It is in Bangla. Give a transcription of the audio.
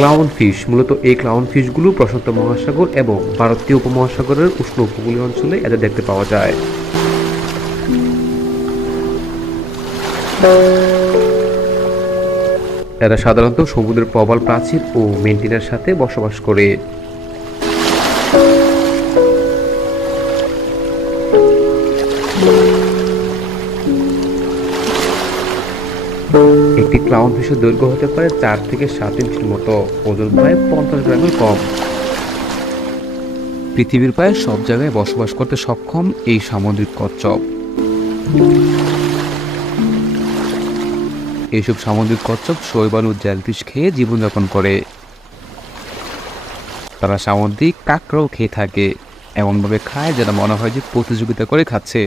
ক্লাউন ফিশ মূলত এই ক্লাউন ফিশগুলো প্রশান্ত মহাসাগর এবং ভারতীয় উপমহাসাগরের উষ্ণ উপকূলীয় অঞ্চলে এদের দেখতে পাওয়া যায়। এরা সাধারণত সমুদ্রের প্রবাল প্রাচীর ও মেন্টিনার সাথে বসবাস করে। একটি ক্লাউন ফিশের দৈর্ঘ্য হতে পারে 4 থেকে 7 ইঞ্চির মতো, ওজন প্রায় 50 গ্রামের কম। পৃথিবীর প্রায় সব জায়গায় বসবাস করতে সক্ষম এই সামুদ্রিক কচ্ছপ। এইসব সামুদ্রিক কচ্ছপ শৈবাল ও জেলফিশ খেয়ে জীবনযাপন করে। তারা সামুদ্রিক কাঁকড়াও খেয়ে থাকে, এমনভাবে খায় যেন মনে হয় যে প্রতিযোগিতা করে খাচ্ছে।